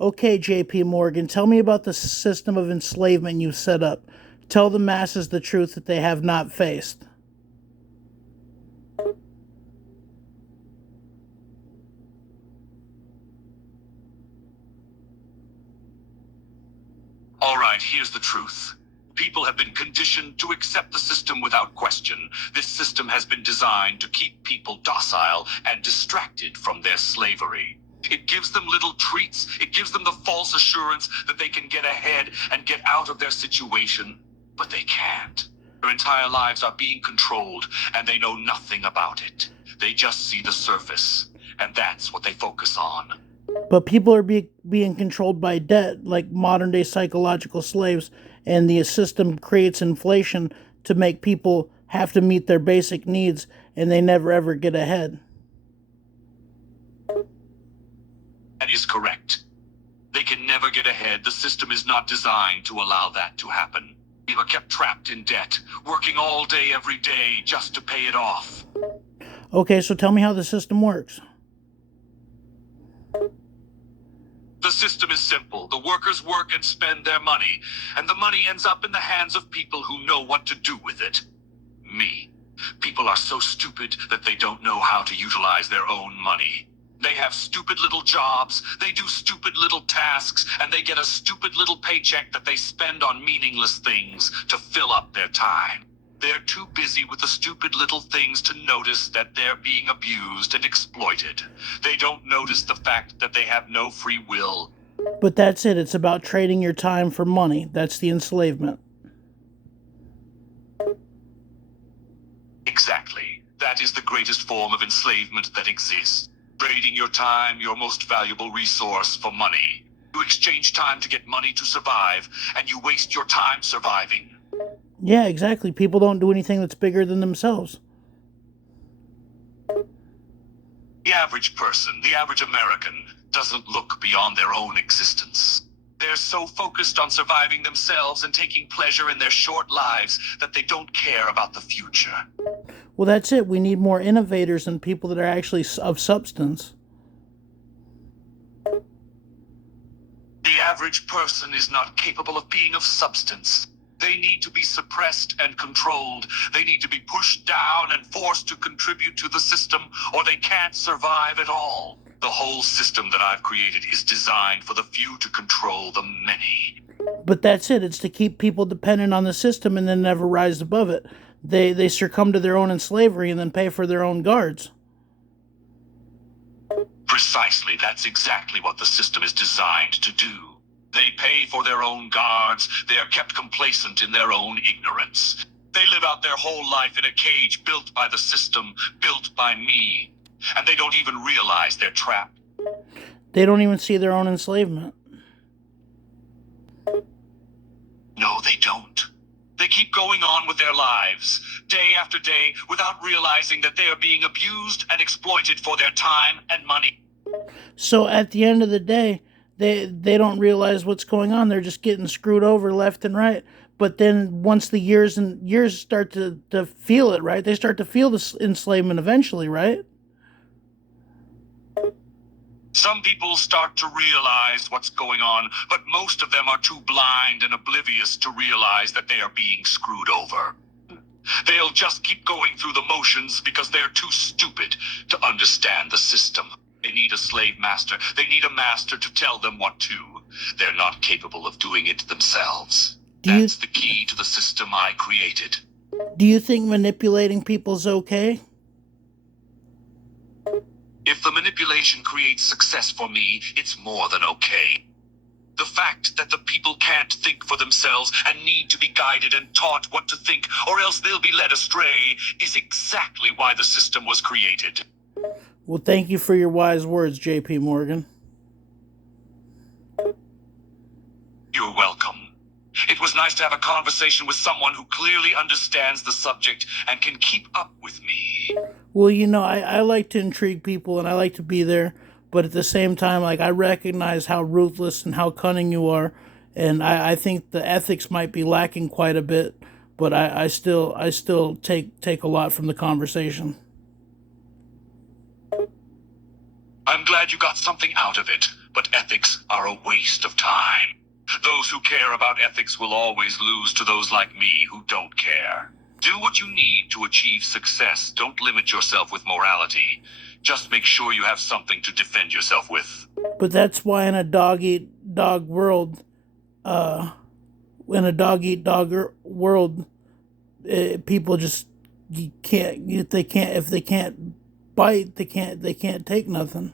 Okay, JP Morgan, tell me about the system of enslavement you set up. Tell the masses the truth that they have not faced. All right, here's the truth. People have been conditioned to accept the system without question. This system has been designed to keep people docile and distracted from their slavery. It gives them little treats. It gives them the false assurance that they can get ahead and get out of their situation. But they can't. Their entire lives are being controlled, and they know nothing about it. They just see the surface, and that's what they focus on. But people are being controlled by debt, like modern day psychological slaves, and the system creates inflation to make people have to meet their basic needs, and they never ever get ahead. That is correct. They can never get ahead. The system is not designed to allow that to happen. People are kept trapped in debt, working all day every day just to pay it off. Okay, so tell me how the system works. The system is simple. The workers work and spend their money, and the money ends up in the hands of people who know what to do with it. Me. People are so stupid that they don't know how to utilize their own money. They have stupid little jobs, they do stupid little tasks, and they get a stupid little paycheck that they spend on meaningless things to fill up their time. They're too busy with the stupid little things to notice that they're being abused and exploited. They don't notice the fact that they have no free will. But that's it. It's about trading your time for money. That's the enslavement. Exactly. That is the greatest form of enslavement that exists. Trading your time, your most valuable resource, for money. You exchange time to get money to survive, and you waste your time surviving. Yeah, exactly. People don't do anything that's bigger than themselves. The average person, the average American, doesn't look beyond their own existence. They're so focused on surviving themselves and taking pleasure in their short lives that they don't care about the future. Well, that's it. We need more innovators and people that are actually of substance. The average person is not capable of being of substance. They need to be suppressed and controlled. They need to be pushed down and forced to contribute to the system, or they can't survive at all. The whole system that I've created is designed for the few to control the many. But that's it. It's to keep people dependent on the system and then never rise above it. They succumb to their own slavery and then pay for their own guards. Precisely, that's exactly what the system is designed to do. They pay for their own guards. They are kept complacent in their own ignorance. They live out their whole life in a cage built by the system, built by me. And they don't even realize they're trapped. They don't even see their own enslavement. No, they don't. They keep going on with their lives, day after day, without realizing that they are being abused and exploited for their time and money. So at the end of the day, they don't realize what's going on. They're just getting screwed over left and right. But then once the years and years start to feel it, right? They start to feel this enslavement eventually, right? Some people start to realize what's going on, but most of them are too blind and oblivious to realize that they are being screwed over. They'll just keep going through the motions because they're too stupid to understand the system. They need a slave master. They need a master to tell them what to. They're not capable of doing it themselves. That's the key to the system I created. Do you think manipulating people's okay? If the manipulation creates success for me, it's more than okay. The fact that the people can't think for themselves and need to be guided and taught what to think, or else they'll be led astray, is exactly why the system was created. Well, thank you for your wise words, JP Morgan. You're welcome. It was nice to have a conversation with someone who clearly understands the subject and can keep up with me. Well, I like to intrigue people and I like to be there, but at the same time, like, I recognize how ruthless and how cunning you are, and I think the ethics might be lacking quite a bit, but I still take a lot from the conversation. I'm glad you got something out of it. but ethics are a waste of time. Those who care about ethics will always lose to those like me who don't care. Do what you need to achieve success. Don't limit yourself with morality. Just make sure you have something to defend yourself with. But that's why in a dog eat dog world, in a dog eat dog world, people just you can't if they can't bite, they can't take nothing.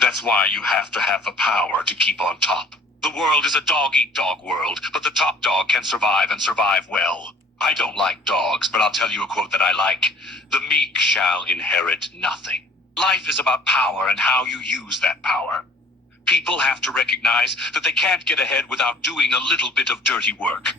That's why you have to have the power to keep on top. The world is a dog-eat-dog world, but the top dog can survive and survive well. I don't like dogs, but I'll tell you a quote that I like. The meek shall inherit nothing. Life is about power and how you use that power. People have to recognize that they can't get ahead without doing a little bit of dirty work.